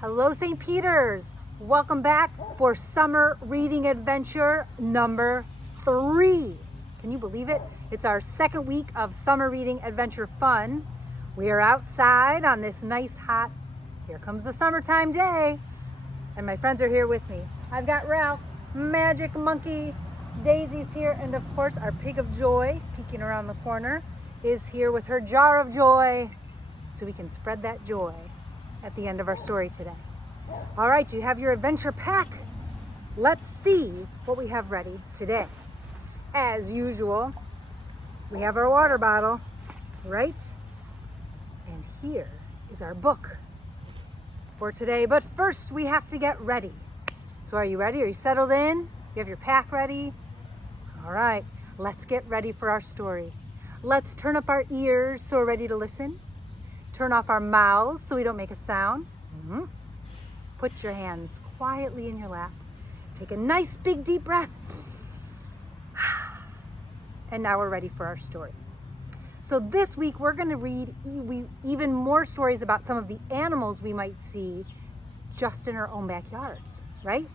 Hello, St. Peter's. Welcome back for summer reading adventure number 3. Can you believe it? It's our second week of summer reading adventure fun. We are outside on this nice hot, here comes the summertime day, and my friends are here with me. I've got Ralph, Magic Monkey, Daisy's here, and of course our pig of joy, peeking around the corner, is here with her jar of joy, so we can spread that joy at the end of our story today. All right, do you have your adventure pack? Let's see what we have ready today. As usual, we have our water bottle, right? And here is our book for today. But first, we have to get ready. So are you ready? Are you settled in? You have your pack ready? All right, let's get ready for our story. Let's turn up our ears so we're ready to listen. Turn off our mouths so we don't make a sound. Put your hands quietly in your lap. Take a nice big deep breath. And now we're ready for our story. So this week we're going to read even more stories about some of the animals we might see just in our own backyards, right?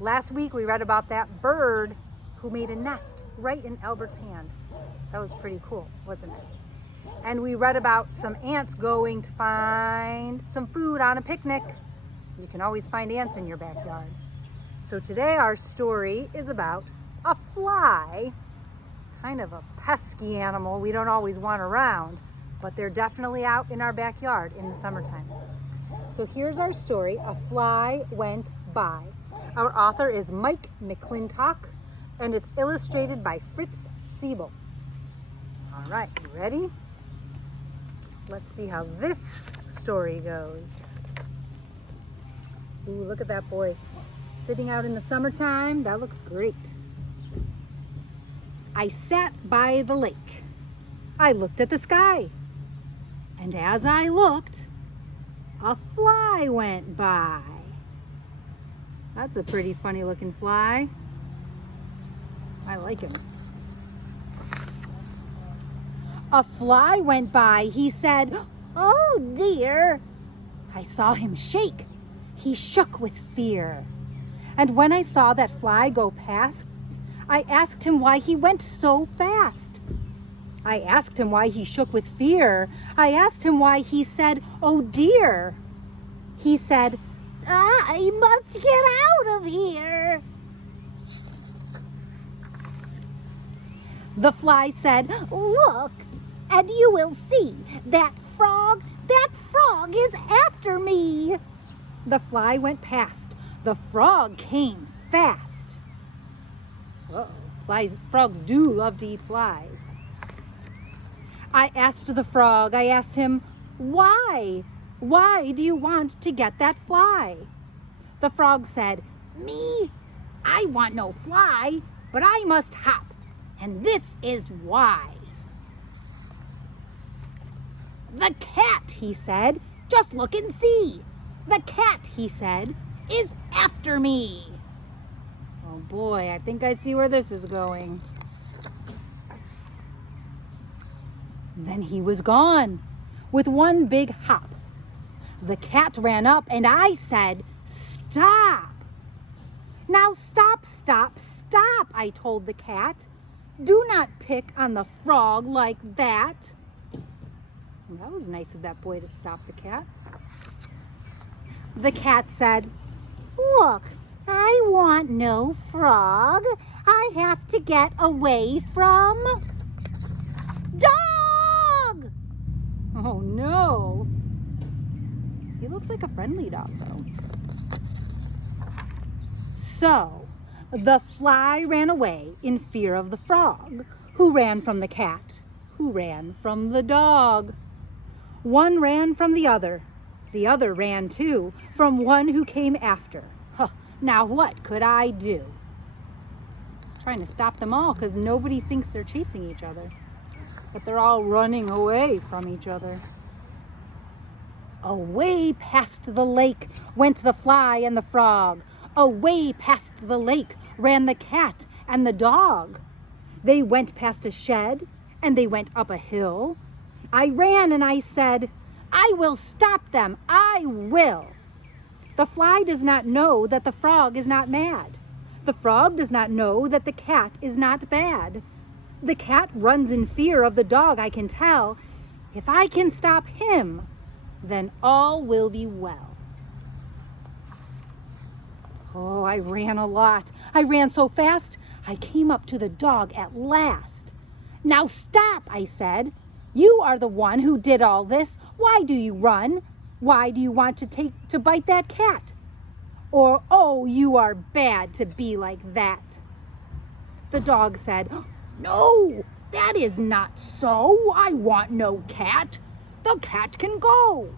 Last week we read about that bird who made a nest right in Albert's hand. That was pretty cool, wasn't it? And we read about some ants going to find some food on a picnic. You can always find ants in your backyard. So today our story is about a fly, kind of a pesky animal we don't always want around, but they're definitely out in our backyard in the summertime. So here's our story, A Fly Went By. Our author is McClintock, and it's illustrated by Fritz Siebel. All right, you ready? Let's see how this story goes. Ooh, look at that boy. Sitting out in the summertime, that looks great. I sat by the lake. I looked at the sky. And as I looked, a fly went by. That's a pretty funny looking fly. I like him. A fly went by. He said, "Oh dear." I saw him shake. He shook with fear. And when I saw that fly go past, I asked him why he went so fast. I asked him why he shook with fear. I asked him why he said, "Oh dear." He said, "I must get out of here." The fly said, "Look, and you will see that frog is after me." The fly went past. The frog came fast. Frogs do love to eat flies. I asked the frog, I asked him, "Why? Why do you want to get that fly?" The frog said, "Me? I want no fly, but I must hop, and this is why." "The cat," he said, "just look and see. The cat," he said, "is after me." Oh boy, I think I see where this is going. Then he was gone with one big hop. The cat ran up and I said, "Stop." "Now stop, stop, stop," I told the cat. "Do not pick on the frog like that." Well, that was nice of that boy to stop the cat. The cat said, "Look, I want no frog. I have to get away from dog." Oh no. He looks like a friendly dog though. So the fly ran away in fear of the frog, who ran from the cat, who ran from the dog. One ran from the other. The other ran too, from one who came after. Now what could I do? I was trying to stop them all because nobody thinks they're chasing each other. But they're all running away from each other. Away past the lake went the fly and the frog. Away past the lake ran the cat and the dog. They went past a shed and they went up a hill. I ran and I said, "I will stop them, I will." The fly does not know that the frog is not mad. The frog does not know that the cat is not bad. The cat runs in fear of the dog, I can tell. If I can stop him, then all will be well. Oh, I ran a lot. I ran so fast, I came up to the dog at last. Now stop, I said. You are the one who did all this. Why do you run? Why do you want to bite that cat? Or, oh, you are bad to be like that. The dog said, no, that is not so. I want no cat. The cat can go.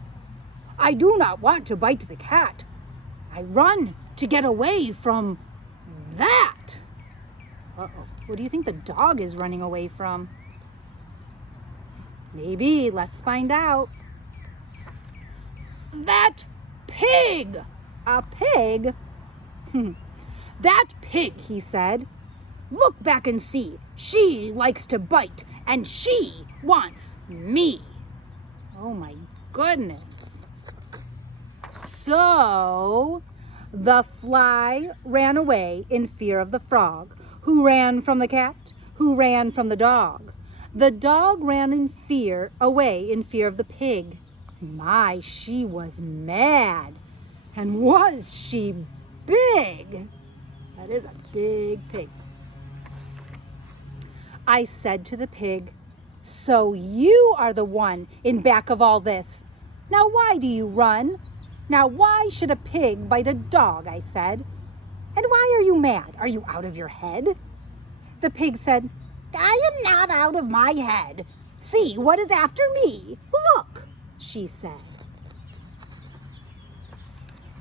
I do not want to bite the cat. I run to get away from that. Uh-oh. What do you think the dog is running away from? Maybe. Let's find out. That pig. A pig? That pig, he said. Look back and see. She likes to bite, and she wants me. Oh my goodness. So the fly ran away in fear of the frog, who ran from the cat, who ran from the dog. The dog ran away in fear of the pig. My, she was mad. And was she big? That is a big pig. I said to the pig, so you are the one in back of all this. Now why do you run? Now why should a pig bite a dog, I said. And why are you mad? Are you out of your head? The pig said, I am not out of my head. See what is after me. Look, she said.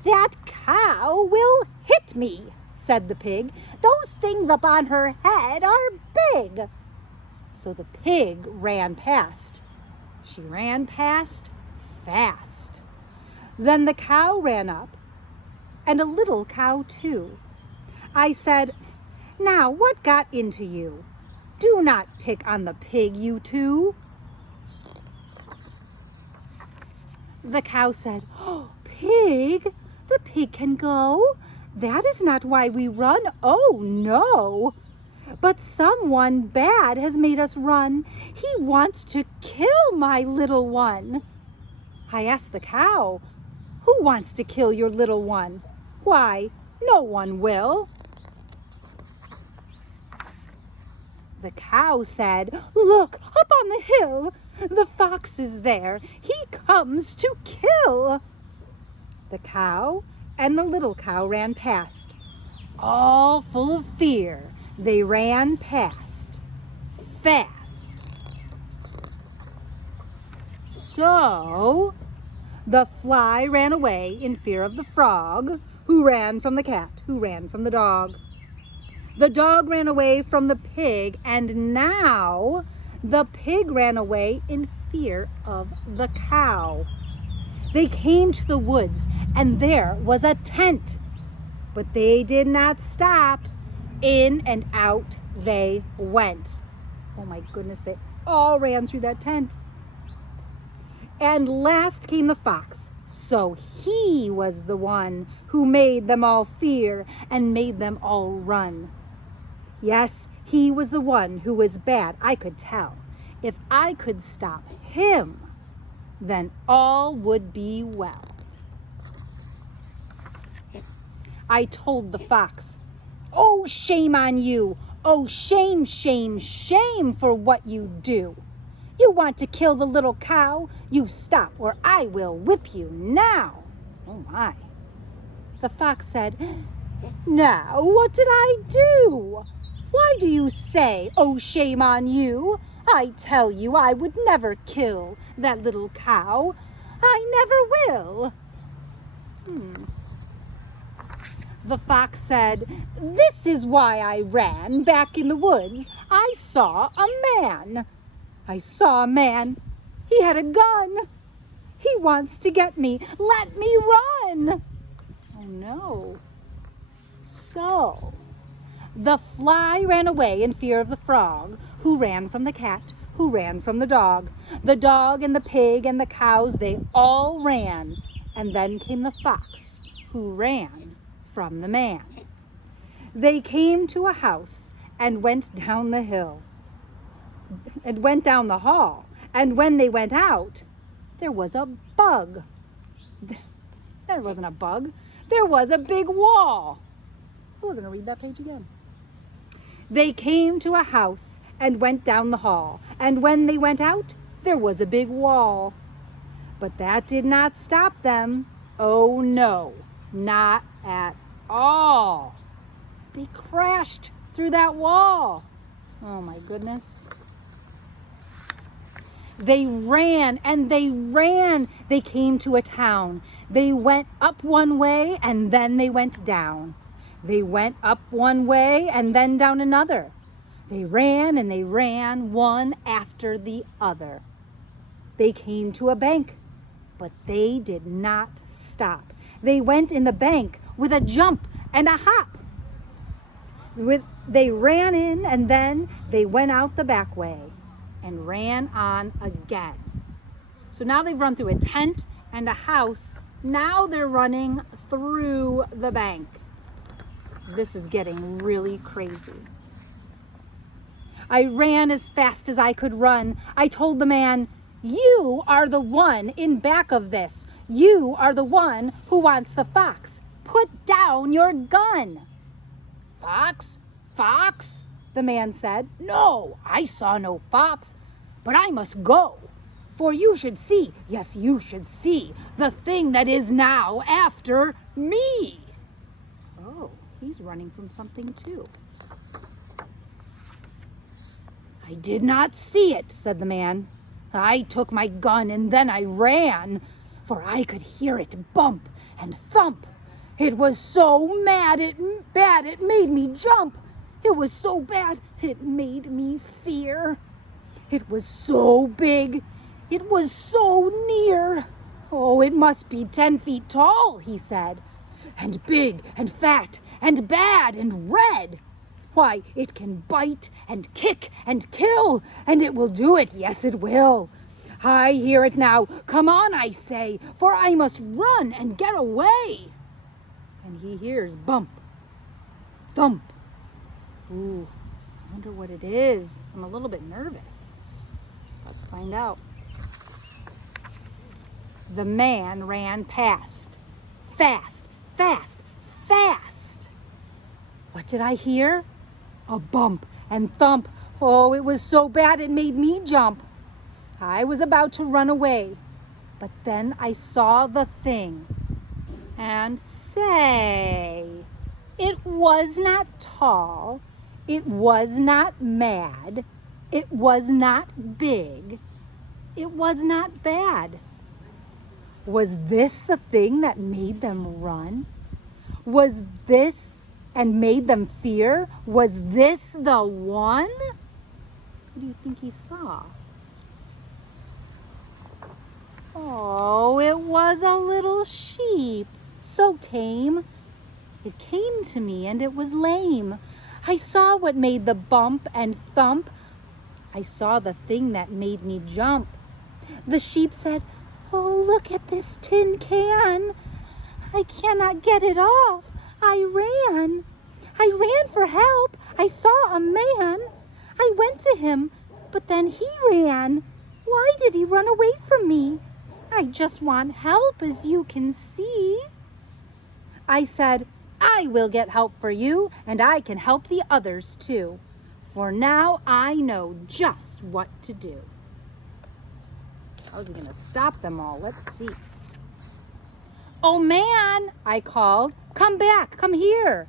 That cow will hit me, said the pig. Those things up on her head are big. So the pig ran past. She ran past fast. Then the cow ran up, and a little cow too. I said, now what got into you? Do not pick on the pig, you two. The cow said, oh, pig? The pig can go? That is not why we run. Oh, no. But someone bad has made us run. He wants to kill my little one. I asked the cow, who wants to kill your little one? Why, no one will. The cow said, look, up on the hill. The fox is there. He comes to kill. The cow and the little cow ran past. All full of fear, they ran past, fast. So the fly ran away in fear of the frog, who ran from the cat, who ran from the dog. The dog ran away from the pig, and now the pig ran away in fear of the cow. They came to the woods, and there was a tent. But they did not stop. In and out they went. Oh my goodness, they all ran through that tent. And last came the fox. So he was the one who made them all fear and made them all run. Yes, he was the one who was bad, I could tell. If I could stop him, then all would be well. I told the fox, oh, shame on you. Oh, shame, shame, shame for what you do. You want to kill the little cow? You stop or I will whip you now. Oh my. The fox said, now what did I do? Why do you say, oh, shame on you? I tell you I would never kill that little cow. I never will. The fox said, this is why I ran back in the woods. I saw a man. I saw a man. He had a gun. He wants to get me. Let me run. Oh no. So the fly ran away in fear of the frog, who ran from the cat, who ran from the dog. The dog and the pig and the cows, they all ran. And then came the fox, who ran from the man. They came to a house and went down the hill and went down the hall. And when they went out, there was a bug. There wasn't a bug. There was a big wall. We're going to read that page again. They came to a house and went down the hall. And when they went out, there was a big wall. But that did not stop them. Oh no, not at all. They crashed through that wall. Oh my goodness. They ran and they ran. They came to a town. They went up one way and then they went down. They went up one way and then down another. They ran and they ran one after the other. They came to a bank, but they did not stop. They went in the bank with a jump and a hop. They ran in and then they went out the back way and ran on again. So now they've run through a tent and a house. Now they're running through the bank. This is getting really crazy. I ran as fast as I could run. I told the man, "You are the one in back of this. You are the one who wants the fox. Put down your gun." "Fox? Fox?" the man said. "No, I saw no fox, but I must go. For you should see, yes, you should see, the thing that is now after me." Oh, he's running from something too. "I did not see it," said the man. "I took my gun and then I ran, for I could hear it bump and thump. It was so bad it made me jump. It was so bad it made me fear. It was so big, it was so near. Oh, it must be 10 feet tall," he said, "and big and fat and bad and red. Why, it can bite and kick and kill, and it will do it, yes it will. I hear it now. Come on, I say, for I must run and get away." And he hears bump, thump. Ooh, I wonder what it is. I'm a little bit nervous. Let's find out. The man ran past. Fast, fast, fast. What did I hear? A bump and thump. Oh, it was so bad it made me jump. I was about to run away, but then I saw the thing. And say, it was not tall. It was not mad. It was not big. It was not bad. Was this the thing that made them run? Was this and made them fear? Was this the one? What do you think he saw? Oh, it was a little sheep, so tame. It came to me and it was lame. I saw what made the bump and thump. I saw the thing that made me jump. The sheep said, "Oh, look at this tin can. I cannot get it off. I ran for help. I saw a man. I went to him, but then he ran. Why did he run away from me? I just want help, as you can see." I said, "I will get help for you, and I can help the others too. For now I know just what to do." How is he going to stop them all? Let's see. "Oh man," I called, "come back, come here.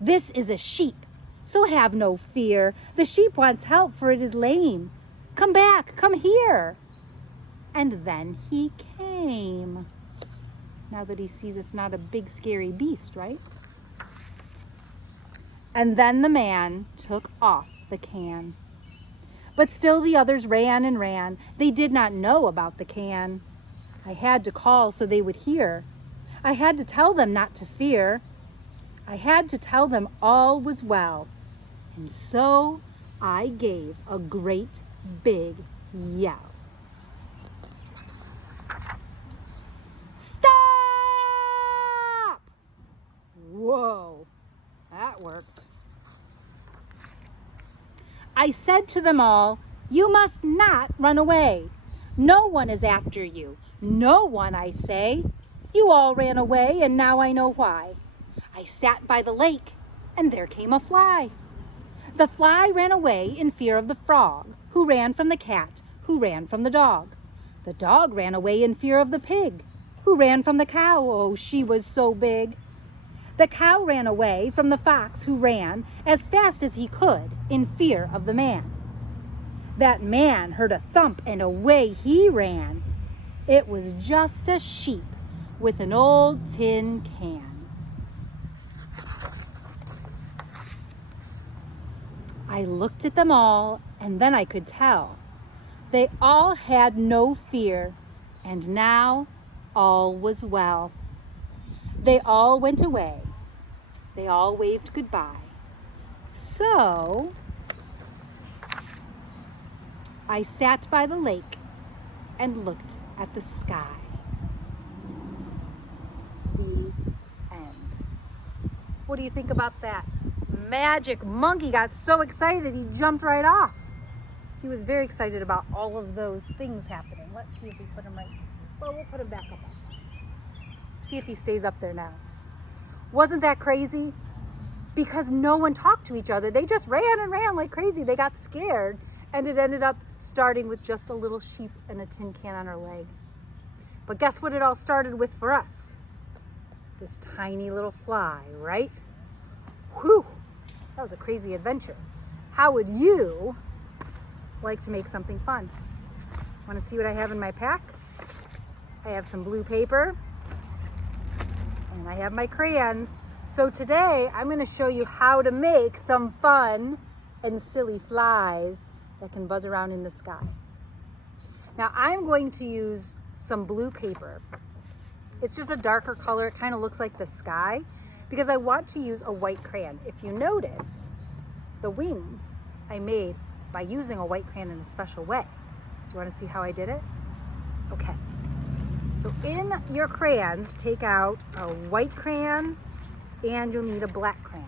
This is a sheep, so have no fear. The sheep wants help, for it is lame. Come back, come here." And then he came. Now that he sees it's not a big scary beast, right? And then the man took off the can. But still the others ran and ran. They did not know about the can. I had to call so they would hear. I had to tell them not to fear. I had to tell them all was well. And so I gave a great big yell. "Stop!" worked. I said to them all, "You must not run away. No one is after you. No one, I say. You all ran away, and now I know why. I sat by the lake, and there came a fly. The fly ran away in fear of the frog, who ran from the cat, who ran from the dog. The dog ran away in fear of the pig, who ran from the cow, oh, she was so big. The cow ran away from the fox, who ran as fast as he could in fear of the man. That man heard a thump, and away he ran. It was just a sheep with an old tin can." I looked at them all, and then I could tell. They all had no fear, and now all was well. They all went away. They all waved goodbye. So I sat by the lake and looked at the sky. The end. What do you think about that? Magic monkey got so excited he jumped right off. He was very excited about all of those things happening. Let's see if we put him right. Well, we'll put him back up. See if he stays up there now. Wasn't that crazy? Because no one talked to each other. They just ran and ran like crazy. They got scared, and it ended up starting with just a little sheep and a tin can on her leg. But guess what it all started with for us? This tiny little fly, right? Whew, that was a crazy adventure. How would you like to make something fun? Want to see what I have in my pack? I have some blue paper, and I have my crayons. So today I'm going to show you how to make some fun and silly flies that can buzz around in the sky. Now I'm going to use some blue paper. It's just a darker color. It kind of looks like the sky because I want to use a white crayon. If you notice, the wings I made by using a white crayon in a special way. Do you want to see how I did it? Okay. So in your crayons, take out a white crayon and you'll need a black crayon.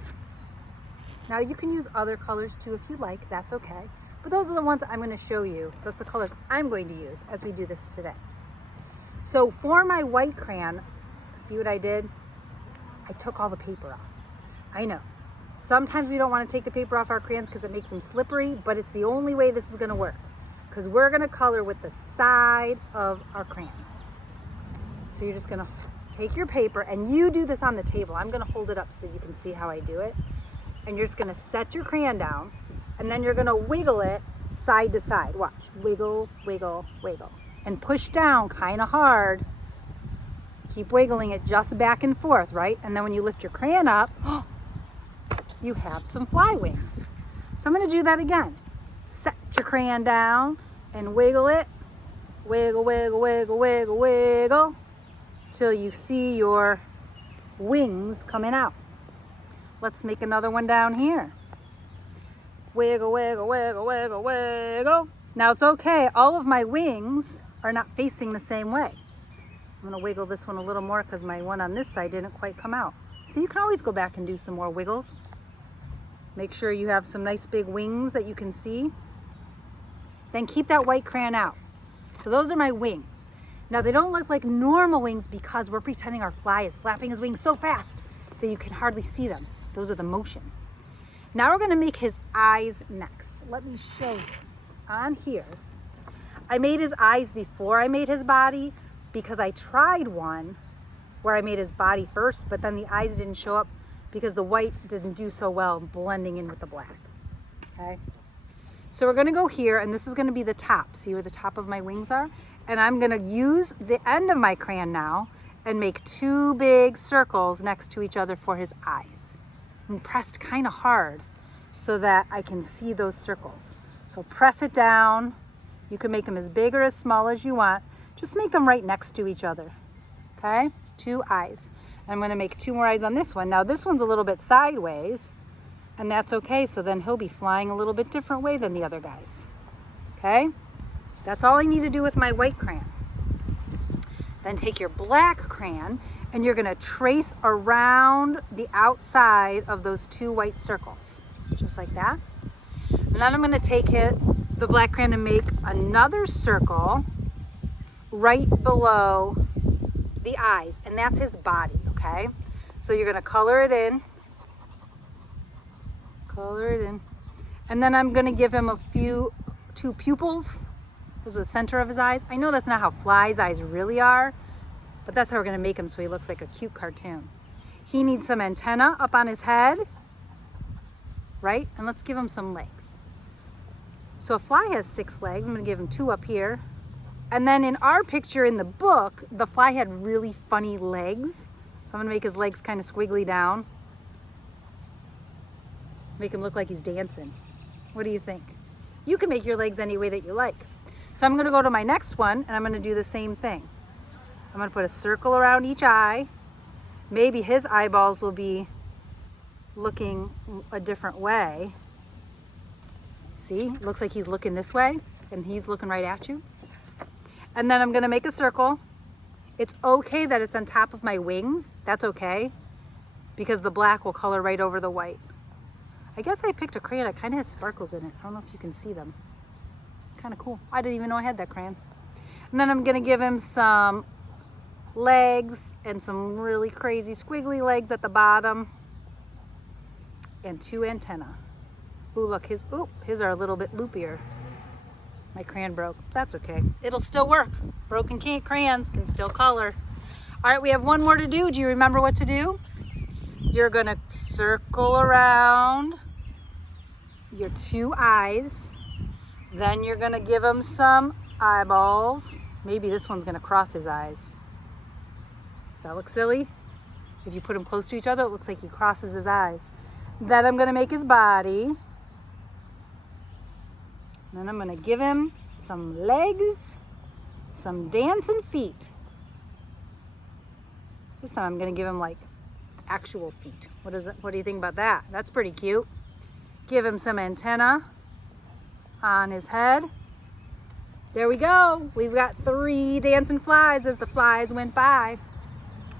Now you can use other colors too if you like, that's okay. But those are the ones I'm going to show you. That's the colors I'm going to use as we do this today. So for my white crayon, see what I did? I took all the paper off. I know. Sometimes we don't want to take the paper off our crayons because it makes them slippery, but it's the only way this is going to work because we're going to color with the side of our crayon. So you're just going to take your paper, and you do this on the table. I'm going to hold it up so you can see how I do it. And you're just going to set your crayon down, and then you're going to wiggle it side to side. Watch. Wiggle, wiggle, wiggle. And push down kind of hard. Keep wiggling it just back and forth, right? And then when you lift your crayon up, you have some fly wings. So I'm going to do that again. Set your crayon down and wiggle it. Wiggle, wiggle, wiggle, wiggle, wiggle. Till you see your wings coming out. Let's make another one down here. Wiggle, wiggle, wiggle, wiggle, wiggle. Now it's okay. All of my wings are not facing the same way. I'm going to wiggle this one a little more because my one on this side didn't quite come out. So you can always go back and do some more wiggles. Make sure you have some nice big wings that you can see. Then keep that white crayon out. So those are my wings. Now they don't look like normal wings because we're pretending our fly is flapping his wings so fast that you can hardly see them. Those are the motion. Now we're going to make his eyes next. Let me show you. On here, I made his eyes before I made his body because I tried one where I made his body first, but then the eyes didn't show up because the white didn't do so well blending in with the black. Okay? So we're going to go here, and this is going to be the top. See where the top of my wings are? And I'm going to use the end of my crayon now and make two big circles next to each other for his eyes. And pressed kind of hard so that I can see those circles. So press it down. You can make them as big or as small as you want. Just make them right next to each other. Okay? Two eyes. I'm going to make two more eyes on this one. Now this one's a little bit sideways, and that's okay. So then he'll be flying a little bit different way than the other guys. Okay? That's all I need to do with my white crayon. Then take your black crayon and you're gonna trace around the outside of those 2 white circles, just like that. And then I'm gonna take the black crayon and make another circle right below the eyes, and that's his body, okay? So you're gonna color it in, and then I'm gonna give him 2 pupils. Those are the center of his eyes. I know that's not how flies' eyes really are, but that's how we're gonna make him so he looks like a cute cartoon. He needs some antenna up on his head, right? And let's give him some legs. So a fly has 6 legs. I'm gonna give him 2 up here. And then in our picture in the book, the fly had really funny legs. So I'm gonna make his legs kind of squiggly down. Make him look like he's dancing. What do you think? You can make your legs any way that you like. So I'm gonna go to my next one and I'm gonna do the same thing. I'm gonna put a circle around each eye. Maybe his eyeballs will be looking a different way. See, looks like he's looking this way and he's looking right at you. And then I'm gonna make a circle. It's okay that it's on top of my wings. That's okay, because the black will color right over the white. I guess I picked a crayon that kind of has sparkles in it. I don't know if you can see them. Kind of cool. I didn't even know I had that crayon. And then I'm gonna give him some legs and some really crazy squiggly legs at the bottom and 2 antennae. Ooh, look, his are a little bit loopier. My crayon broke. That's okay. It'll still work. Broken crayons can still color. All right, we have one more to do. Do you remember what to do? You're gonna circle around your 2 eyes. Then you're gonna give him some eyeballs. Maybe this one's gonna cross his eyes. Does that look silly? If you put them close to each other, it looks like he crosses his eyes. Then I'm gonna make his body. Then I'm gonna give him some legs, some dancing feet. This time I'm gonna give him like actual feet. What do you think about that? That's pretty cute. Give him some antenna on his head. There we go. We've got 3 dancing flies as the flies went by.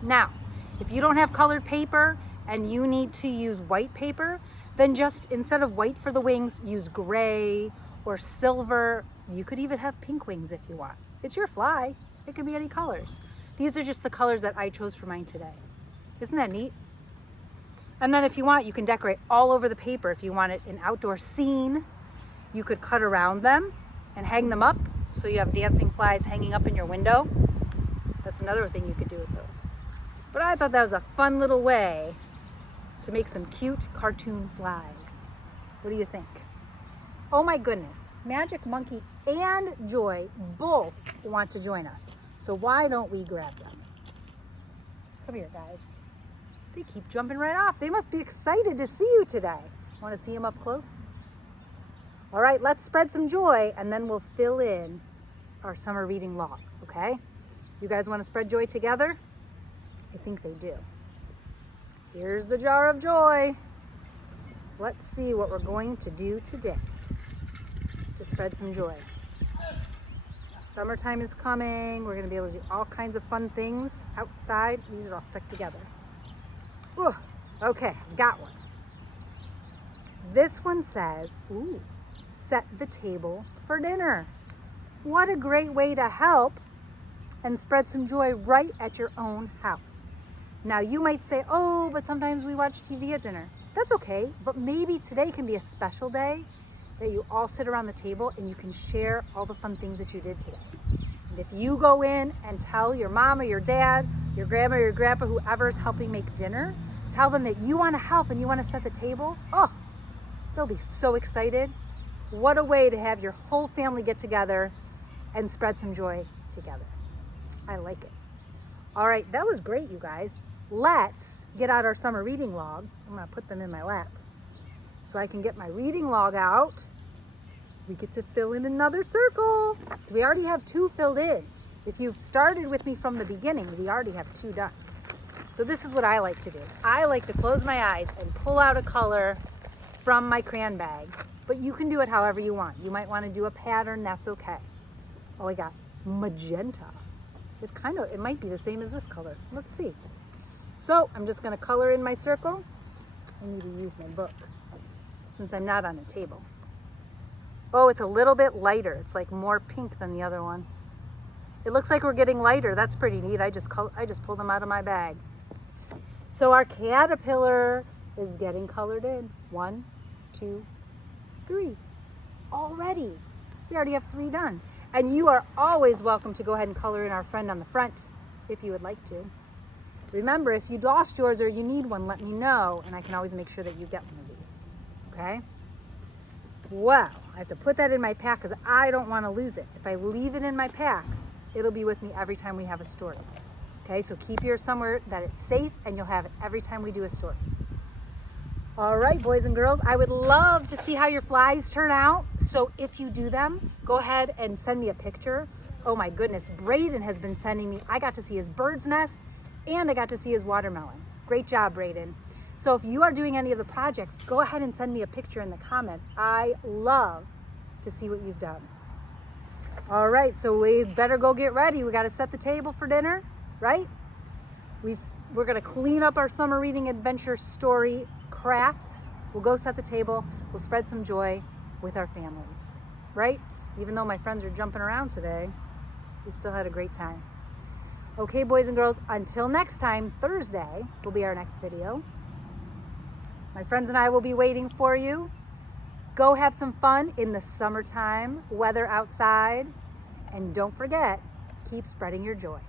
Now, if you don't have colored paper and you need to use white paper, then just instead of white for the wings, use gray or silver. You could even have pink wings if you want. It's your fly. It could be any colors. These are just the colors that I chose for mine today. Isn't that neat? And then if you want, you can decorate all over the paper. If you want it an outdoor scene, you could cut around them and hang them up so you have dancing flies hanging up in your window. That's another thing you could do with those. But I thought that was a fun little way to make some cute cartoon flies. What do you think? Oh my goodness, Magic Monkey and Joy both want to join us. So why don't we grab them? Come here, guys. They keep jumping right off. They must be excited to see you today. Want to see them up close? All right, let's spread some joy and then we'll fill in our summer reading log, okay? You guys want to spread joy together? I think they do. Here's the jar of joy. Let's see what we're going to do today to spread some joy. Summertime is coming. We're going to be able to do all kinds of fun things outside. These are all stuck together. Ooh, okay, got one. This one says, ooh, set the table for dinner. What a great way to help and spread some joy right at your own house. Now you might say, oh, but sometimes we watch TV at dinner. That's okay, but maybe today can be a special day that you all sit around the table and you can share all the fun things that you did today. And if you go in and tell your mom or your dad, your grandma or your grandpa, whoever's helping make dinner, tell them that you want to help and you want to set the table, oh, they'll be so excited. What a way to have your whole family get together and spread some joy together. I like it. All right, that was great, you guys. Let's get out our summer reading log. I'm gonna put them in my lap so I can get my reading log out. We get to fill in another circle. So we already have 2 filled in. If you've started with me from the beginning, we already have 2 done. So this is what I like to do. I like to close my eyes and pull out a color from my crayon bag, but you can do it however you want. You might want to do a pattern, that's okay. Oh, I got magenta. It might be the same as this color. Let's see. So I'm just gonna color in my circle. I need to use my book since I'm not on a table. Oh, it's a little bit lighter. It's like more pink than the other one. It looks like we're getting lighter. That's pretty neat. I just pulled them out of my bag. So our caterpillar is getting colored in. 1, 2, 3. Already. We already have 3 done. And you are always welcome to go ahead and color in our friend on the front if you would like to. Remember, if you lost yours or you need one, let me know, and I can always make sure that you get one of these. Okay? Well, I have to put that in my pack because I don't want to lose it. If I leave it in my pack, it'll be with me every time we have a story. Okay, so keep yours somewhere that it's safe and you'll have it every time we do a story. All right, boys and girls, I would love to see how your flies turn out. So if you do them, go ahead and send me a picture. Oh my goodness, Braden has been sending me, I got to see his bird's nest and I got to see his watermelon. Great job, Braden. So if you are doing any of the projects, go ahead and send me a picture in the comments. I love to see what you've done. All right, so we better go get ready. We got to set the table for dinner, right? We're going to clean up our summer reading adventure story crafts. We'll go set the table. We'll spread some joy with our families, right? Even though my friends are jumping around today, we still had a great time. Okay, boys and girls, until next time, Thursday will be our next video. My friends and I will be waiting for you. Go have some fun in the summertime weather outside. And don't forget, keep spreading your joy.